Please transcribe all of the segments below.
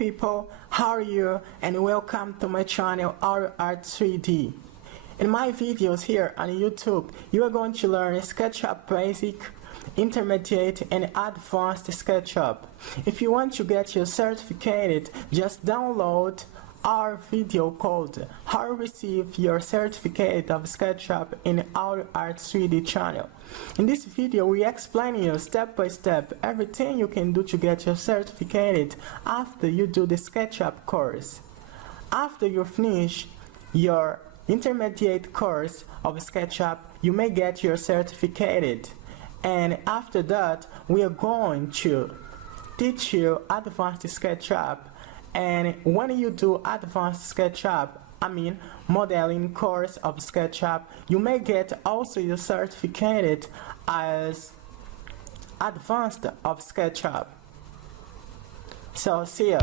people, how are you, and welcome to my channel Art 3D. In my videos here on YouTube, you are going to learn SketchUp Basic, Intermediate and Advanced SketchUp. If you want to get your certificate, just download our video called How to Receive Your Certificate of SketchUp in our Art 3D channel. In this video, we explain you step by step everything you can do to get your certificate after you do the SketchUp course. After you finish your intermediate course of SketchUp, you may get your certificate. And after that, we are going to teach you advanced SketchUp. And when you do advanced SketchUp, modeling course of SketchUp, you may get also your certificate as advanced of SketchUp. So see ya.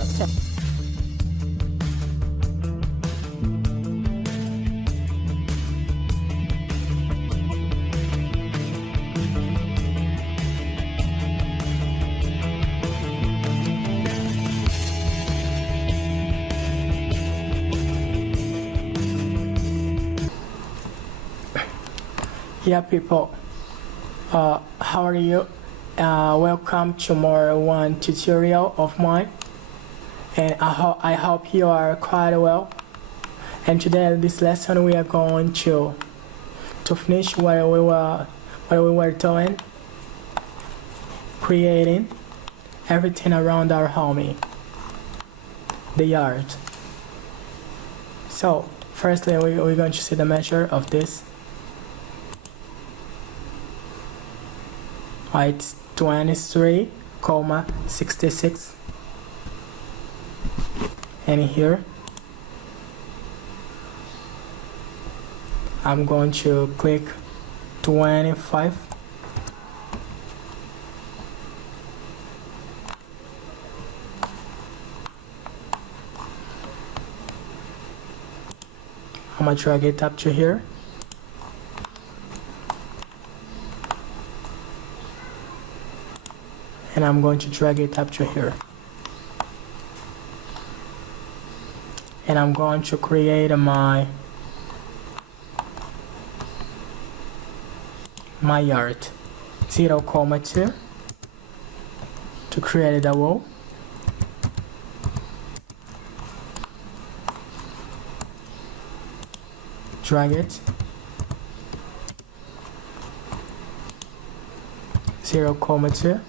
Yeah, people, how are you? Welcome to more one tutorial of mine, and I hope you are quite well. And today in this lesson we are going to finish what we were doing, creating everything around our home, the yard. So firstly, we're going to see the measure of this. It's 23,66, and here I'm going to click 25. I'm gonna drag it up to here. And I'm going to drag it up to here. And I'm going to create my yard. 0,2 to create a wall. Drag it. 0,2.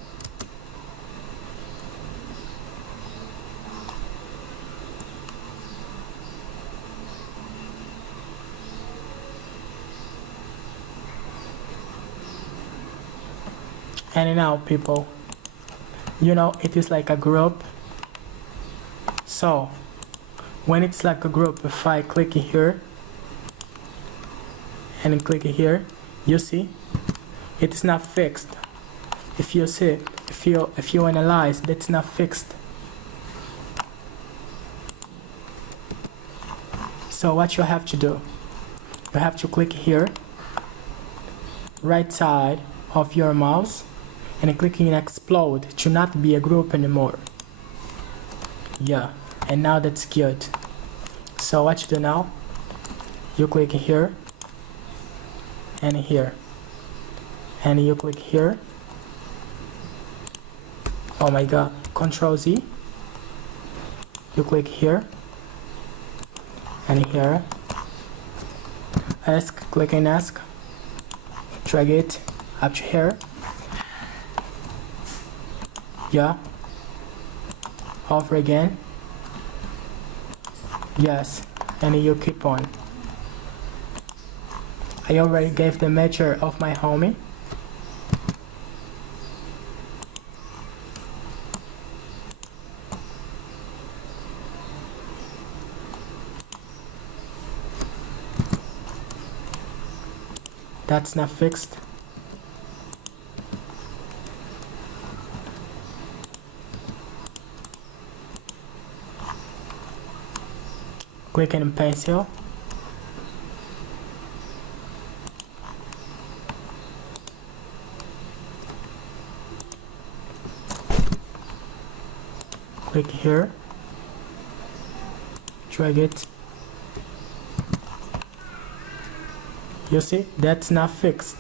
And now, people, you know, it is like a group. So when it's like a group, if I click here and click here, you see it is not fixed. If you see, if you analyze, that's not fixed. So what you have to do, you have to click here, right side of your mouse, and clicking explode to not be a group anymore. Yeah, and now that's good. So what you do now, you click here and here, and you click here. Oh my god, Control Z. You click here and here. Click and ask. Drag it up to here. Yeah. Over again. Yes. And you keep on. I already gave the measure of my home. That's not fixed. Click in pencil. Click here drag it. You see, that's not fixed.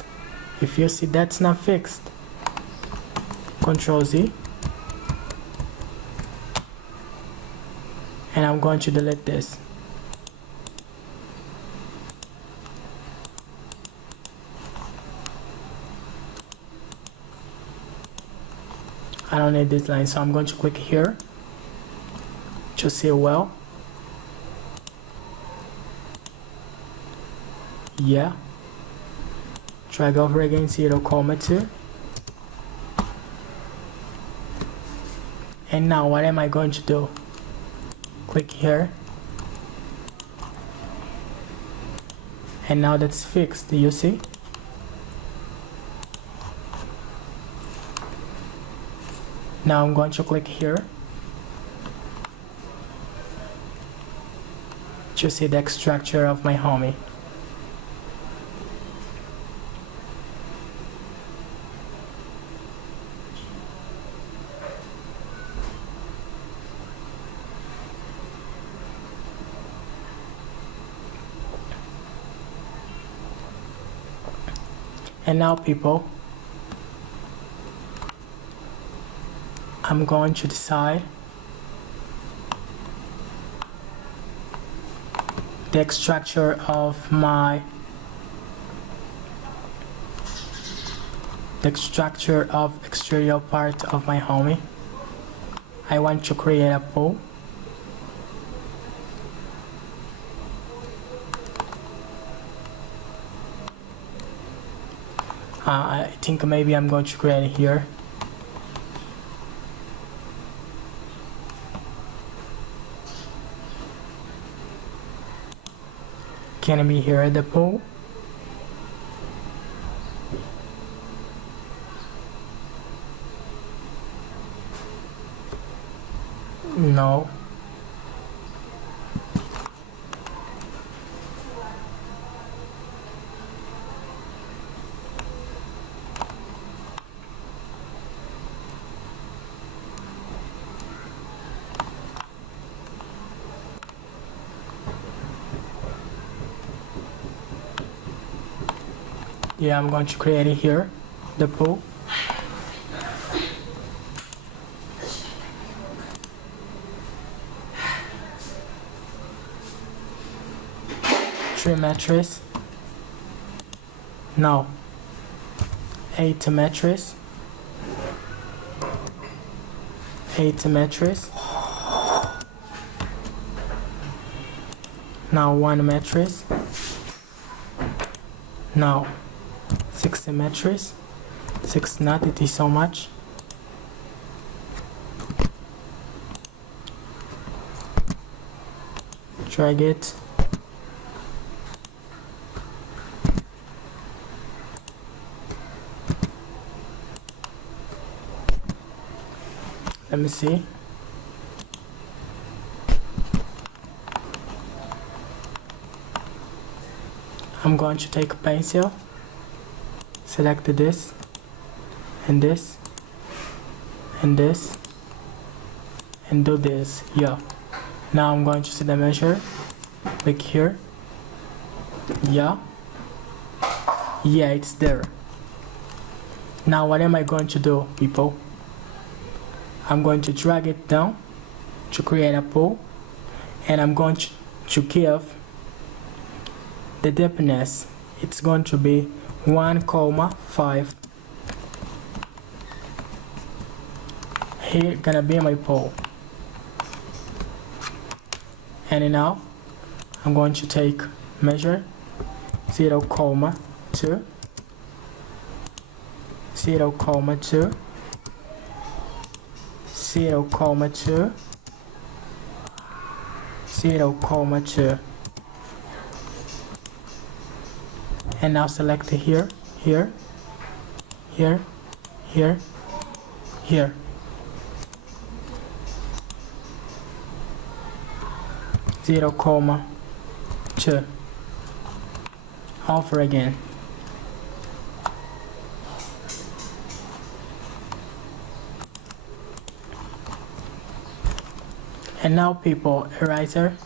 If you see that's not fixed, Control Z, and I'm going to delete this. I don't need this line, so I'm going to click here to see well. Yeah. Drag over again 0,2. And now what am I going to do? Click here. And now that's fixed, do you see? Now I'm going to click here to see the structure of my homie. And now people, I'm going to decide the structure of my exterior part of my homie. I want to create a pool. I think maybe I'm going to create it here. Can it be here at the pool? No. Yeah, I'm going to create it here, the pool. Three mattress. No. 8 mattress. 8 mattress. Now 1 mattress. Now 6 mattress. 6 not, it is so much. Drag it. Let me see. I'm going to take a pencil, select this, and this, and this, and do this. Yeah. Now I'm going to see the measure. Click here. Yeah. Yeah, it's there. Now what am I going to do, people? I'm going to drag it down to create a pool, and I'm going to give the deepness. It's going to be 1,5. Here gonna be my pool. And now I'm going to take measure 0,2, 0,2, 0,2, 0,2, and now select here, here, here, here, here. 0,2. Over again. And now people, eraser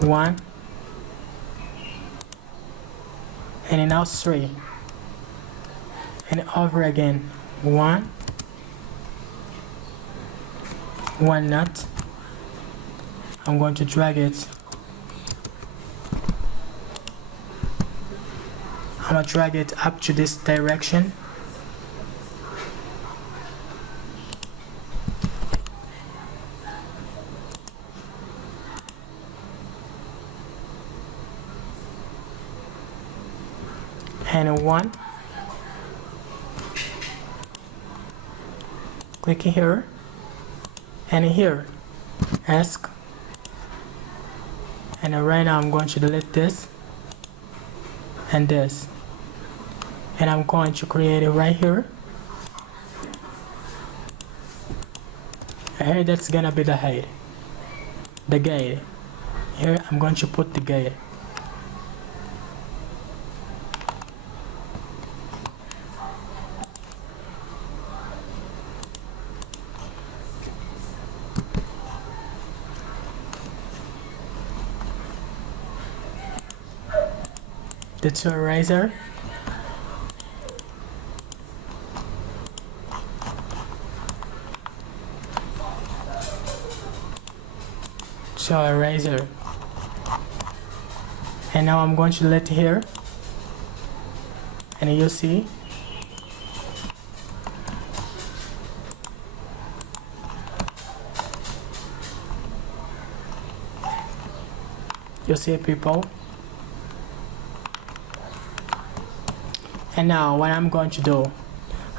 1, and then now 3, and over again, 1 knot. I'm going to drag it. I'm gonna drag it up to this direction. And 1. Click here and here. Ask. And right now I'm going to delete this and this. And I'm going to create it right here. And here that's gonna be the height. The gate. Here I'm going to put the gate. The two eraser. So eraser. And now I'm going to let here, and you see people. And now what I'm going to do,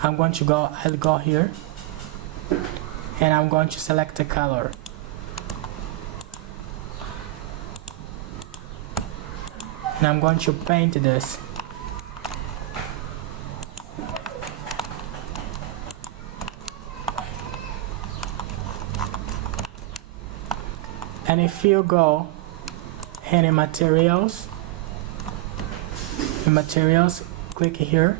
I'll go here and I'm going to select the color. And I'm going to paint this. And if you go in materials, click here,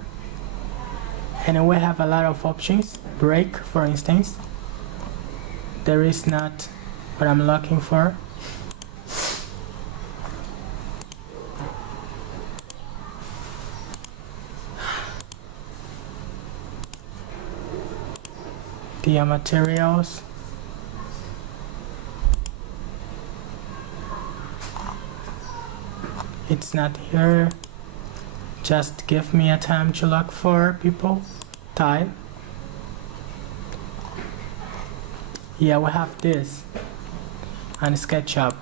and we have a lot of options. Break, for instance, there is not what I'm looking for. The materials. It's not here. Just give me a time to look for people. Time. Yeah, we have this on SketchUp.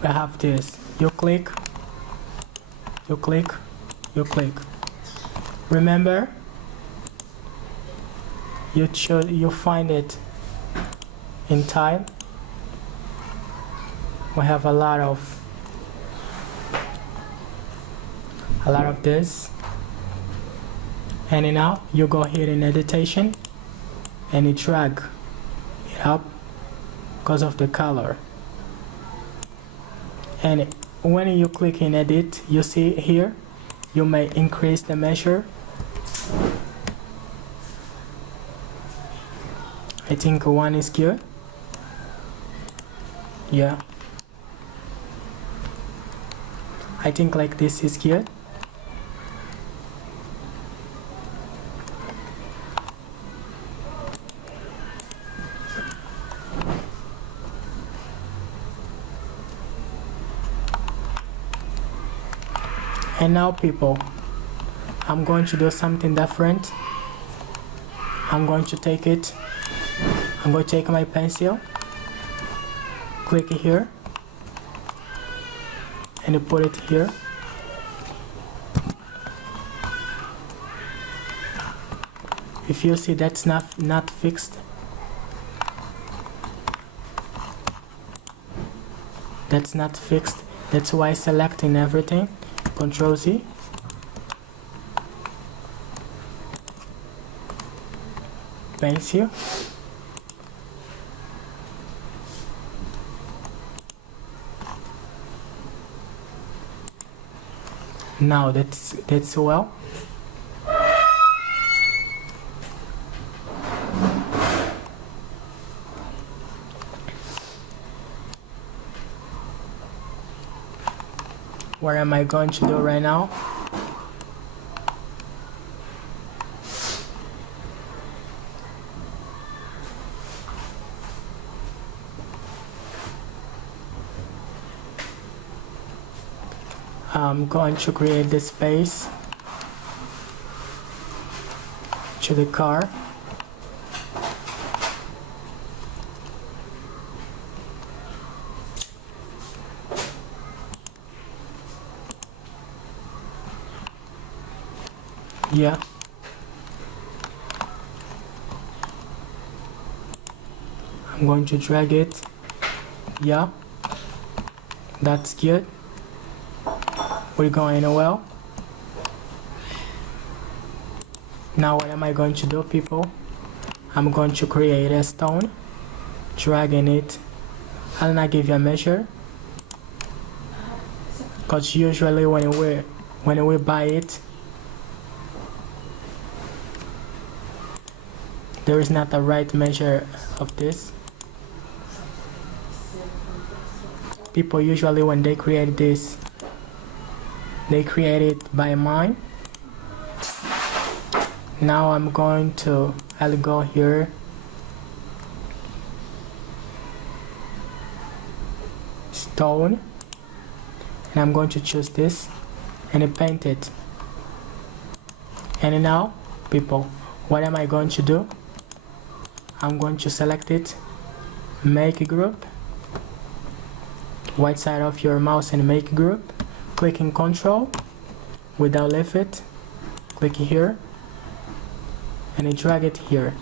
We have this. You click. Remember, you find it in time. We have a lot of this, and now you go here in editation and you drag it up because of the color. And when you click in edit, you see here you may increase the measure. I think 1 is good. Yeah, I think like this is good. And now people, I'm going to do something different. I'm going to take my pencil, click here, and you put it here. If you see that's not fixed, that's why selecting everything, Control Z, pencil, now that's well. what am I going to do right now? I'm going to create the space to the car. Yeah. I'm going to drag it. Yeah. That's good. We're going well. Now what am I going to do, people? I'm going to create a stone, dragging it. I'll not give you a measure, because usually when we buy it, there is not a right measure of this. People usually, when they create this, they create it by mind. Now I'll go here, stone, and I'm going to choose this and paint it. And now, people, what am I going to do? I'm going to select it, make a group, right side of your mouse and make a group, clicking Control without leave it, click here and drag it here,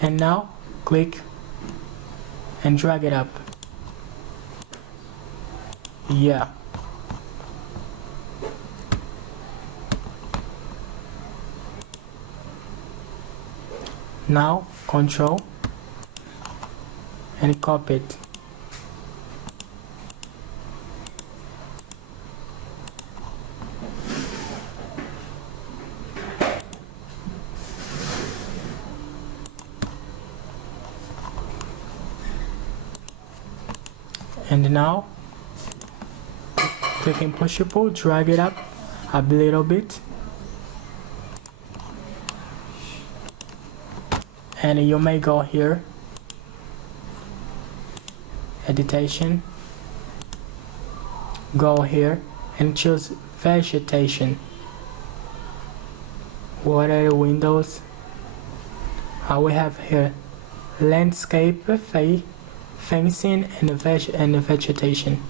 and now click and drag it up. Yeah. Now Control and copy it. And now clicking push and pull, drag it up a little bit, and you may go here, editation, go here and choose vegetation. What are the windows? We have here landscape, fencing and vegetation,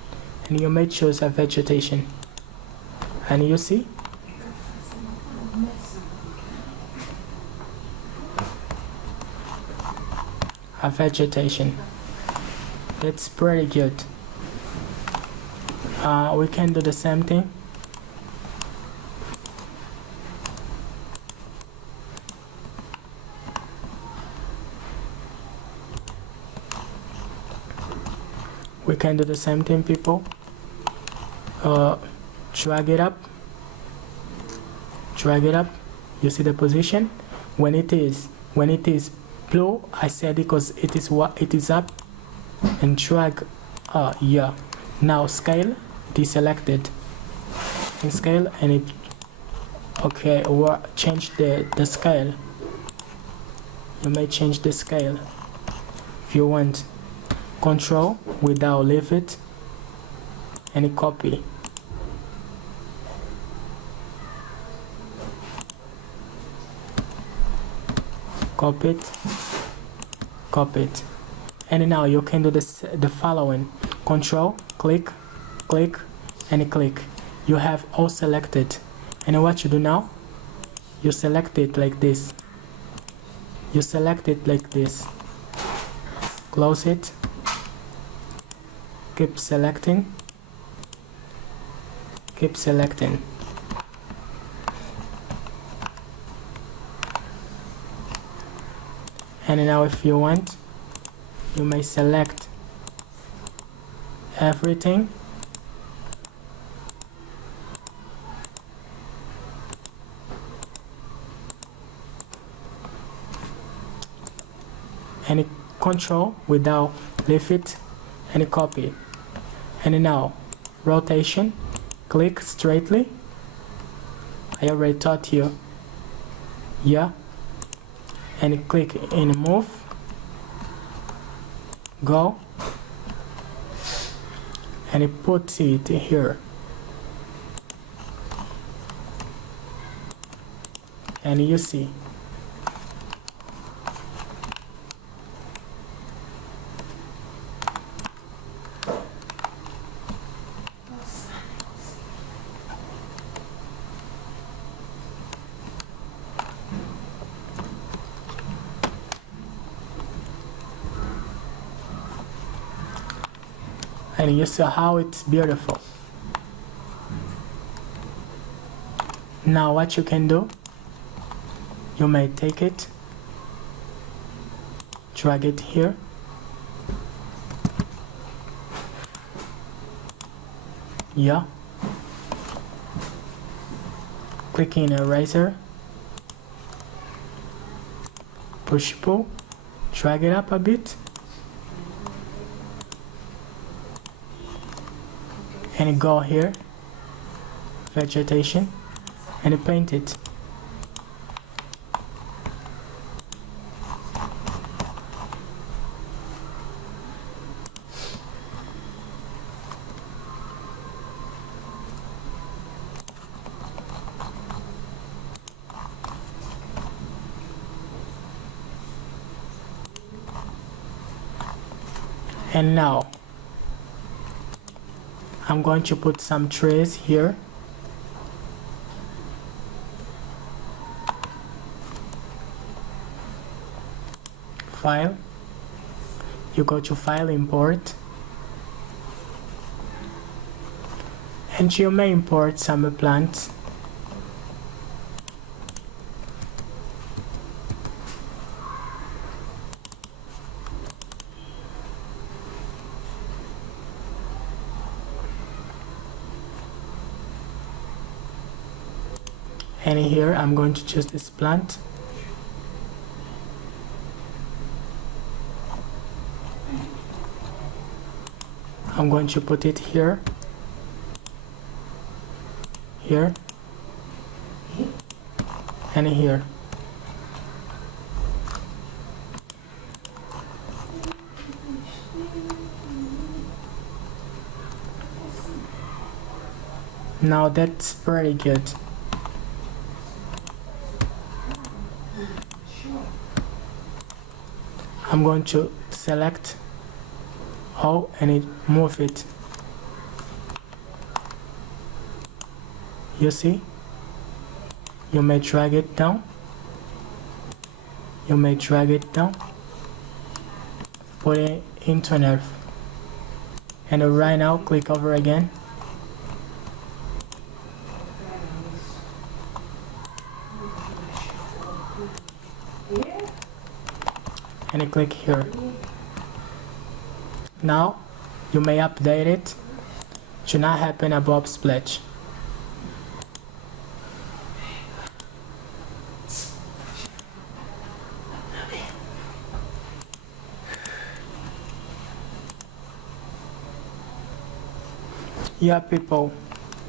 and you may choose a vegetation, and you see a vegetation. It's pretty good. We can do the same thing. We can do the same thing, people. Drag it up. You see the position when it is blue. I said because it is what it is up, and drag. Yeah. Now scale. It is selected. In scale, and it. Okay. Or change the scale. You may change the scale if you want. Control without leave it and copy. Copy it. And now you can do this, the following. Control, click, and click. You have all selected. And what you do now? You select it like this. Close it. Keep selecting. And now if you want, you may select everything. And Control without leave it and copy. And now rotation, click straightly. I already taught you. Yeah, and click in move, go, and put it here, and you see and you see how it's beautiful. Now what you can do, you may take it, drag it here, yeah, click in eraser, push pull, drag it up a bit, and go here, vegetation, and paint it. And now I'm going to put some trees here. File, you go to file, import, and you may import some plants. And here I'm going to choose this plant. I'm going to put it here, here, and here. Now that's pretty good. I'm going to select all and move it. You see? You may drag it down. You may drag it down. Put it into an earth. And right now, click over again. And click here. Now you may update it to not happen above splash. Yeah, people,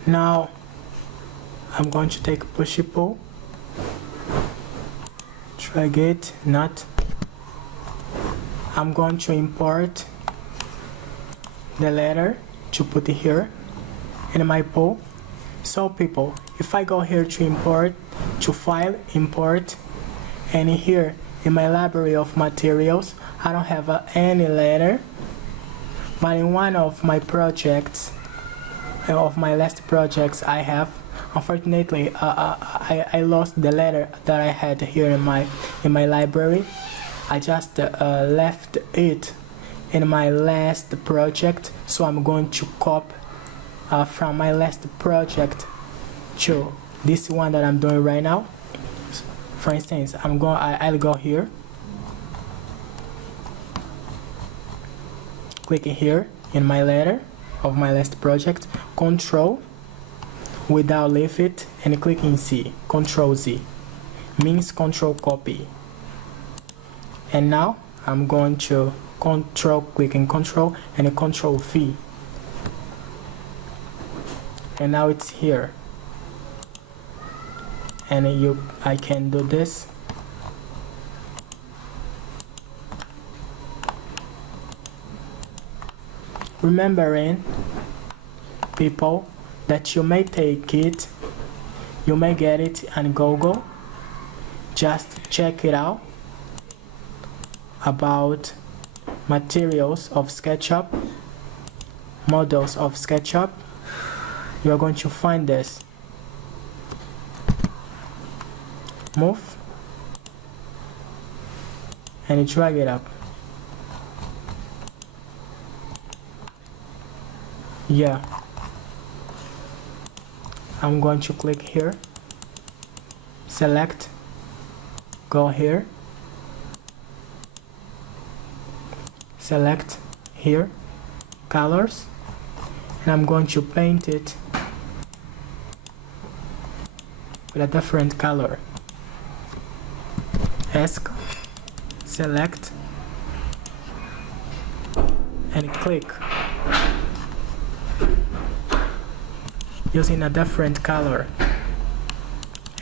now I'm going to take push pull, drag it, not. I'm going to import the letter to put it here in my pull. So people, if I go here to import, to file, import, and here in my library of materials, I don't have any letter, but in one of my projects, of my last projects I have, unfortunately, I lost the letter that I had here in my library. I just left it in my last project, so I'm going to copy from my last project to this one that I'm doing right now. For instance, I'll go here, click here in my letter of my last project, Control without leave it, and click in C, Control Z, means control copy. And now I'm going to click in Control and Control V. and now it's here, and I can do this. Remembering, people, that you may take it, you may get it on Google. Just check it out about materials of SketchUp, models of SketchUp. You are going to find this. Move and drag it up. Yeah, I'm going to click here, select, go here, select here, colors, and I'm going to paint it with a different color. Ask, select, and click, using a different color.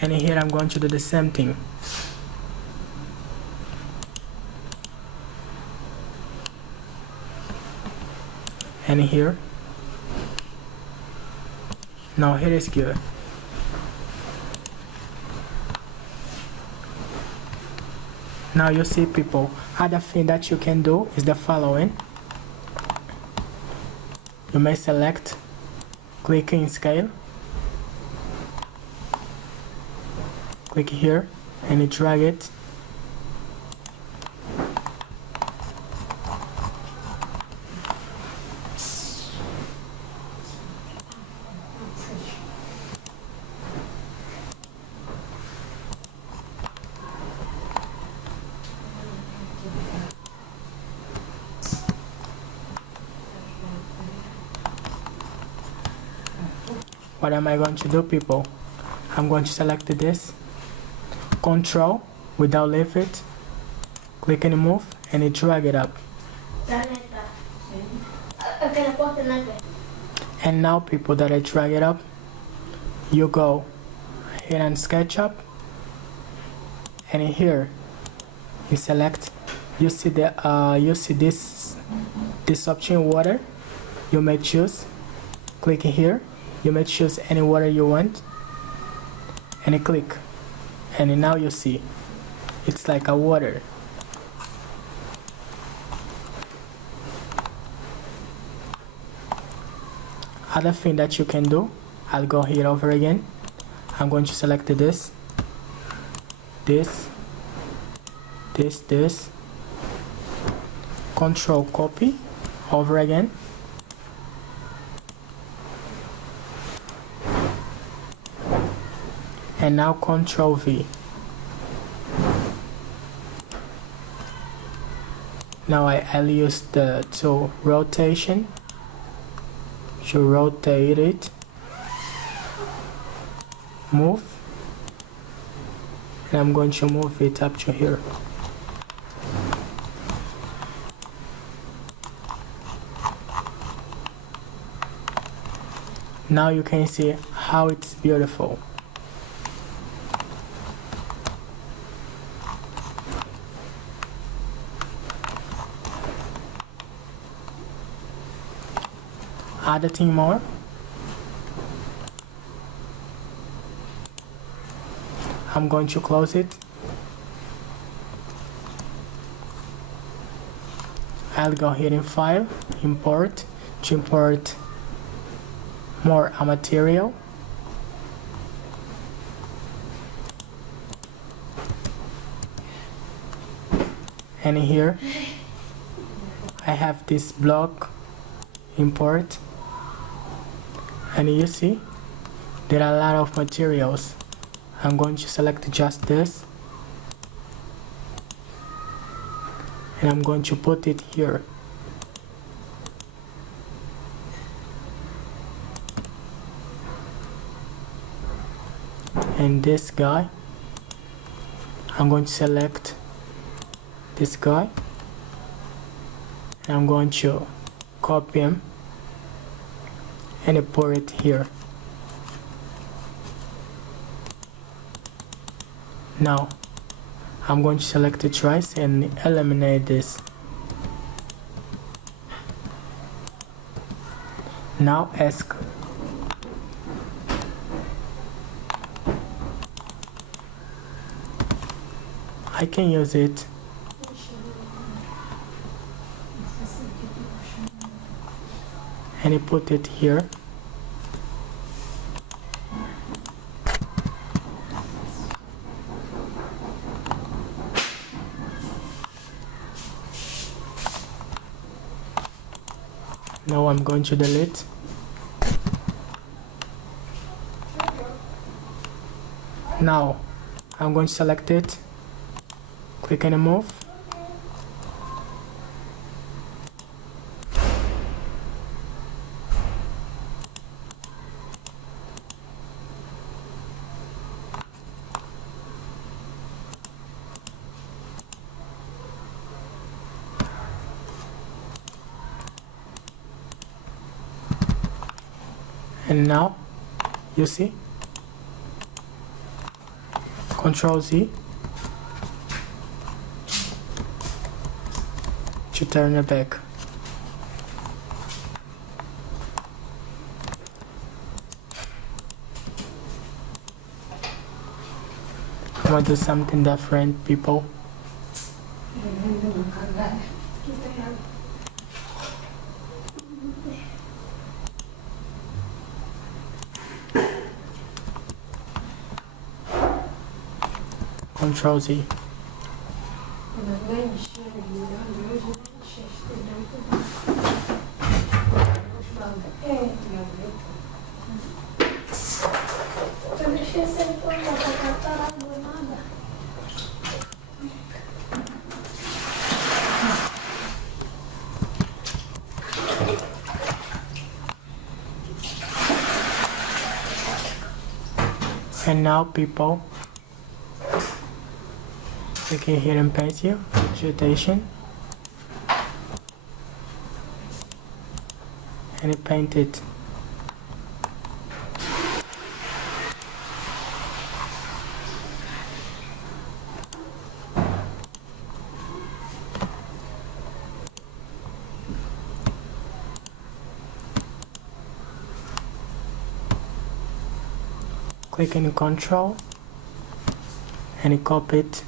And here I'm going to do the same thing. And here. Now here is good. Now you see, people, other thing that you can do is the following. You may select, click in scale, click here and you drag it. What am I going to do, people? I'm going to select this, Control without leave it, click and move, and you drag it up. And now, people, that I drag it up, you go here on SketchUp, and here you select. You see this option, water. You may choose. Click here. You may choose any water you want, and you click, and now you see it's like a water. Other thing that you can do, I'll go here over again. I'm going to select this, Control copy over again. And now Control V. Now I'll use the tool rotation to rotate it, move, and I'm going to move it up to here. Now you can see how it's beautiful. Other thing more, I'm going to close it. I'll go here in File, Import, to import more material. And here I have this block, import. And you see there are a lot of materials. I'm going to select just this, and I'm going to put it here. And this guy, I'm going to select this guy, and I'm going to copy him and pour it here. Now I'm going to select the trace and eliminate this. Now ask. I can use it. And I put it here. Now I'm going to delete. Now I'm going to select it, click and move. And now you see, Control Z to turn it back. I want to do something different, people. Control Z. And now, people, you can hit and paste your vegetation and paint it. Click in Control and copy it.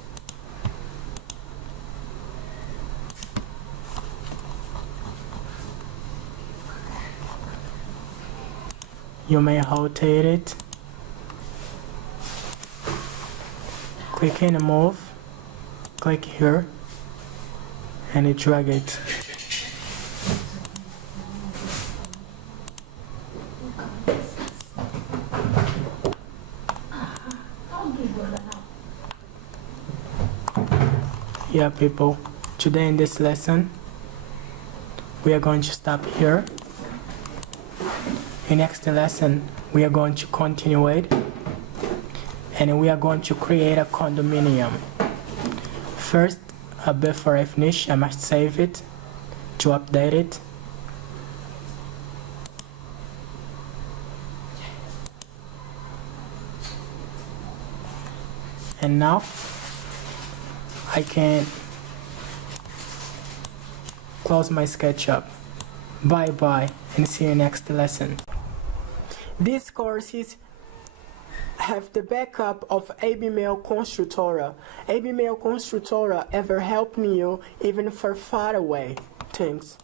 You may rotate it. Click and move. Click here and drag it. Yeah, people, today in this lesson we are going to stop here. In next lesson we are going to continue it and we are going to create a condominium. First, before I finish, I must save it to update it. And now I can close my SketchUp. Bye bye and see you next lesson. These courses have the backup of ABmail Construtora. ABmail Construtora ever helping you even for far away. Thanks.